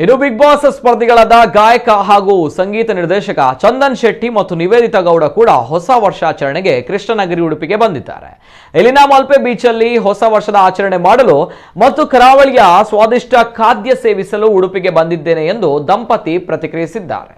ಇನ್ನು big boss ಸ್ಪರ್ಧಿಗಳಾದ ಗಾಯಕ ಹಾಗೂ ಸಂಗೀತ ನಿರ್ದೇಶಕ ಚಂದನ್ ಶೆಟ್ಟಿ ಮತ್ತು ನಿವೇದಿತಾ ಗೌಡ ಕೂಡ ಹೊಸ ವರ್ಷಾಚರಣೆಗೆ ಕೃಷ್ಣನಗರಿ ಉಡುಪಿಗೆ ಬಂದಿದ್ದಾರೆ. ಇಲ್ಲಿನ ಮಲ್ಪೆ ಬೀಚ್ ಅಲ್ಲಿ ಹೊಸ ವರ್ಷದ ಆಚರಣೆ ಮಾಡಲು ಮತ್ತು ಕರಾವಳಿಯ ಸ್ವಾದಿಷ್ಟ ಖಾದ್ಯ ಸೇವಿಸಲು ಉಡುಪಿಗೆ ಬಂದಿದ್ದೇನೆ ಎಂದು ದಂಪತಿ ಪ್ರತಿಕ್ರಿಯಿಸಿದ್ದಾರೆ.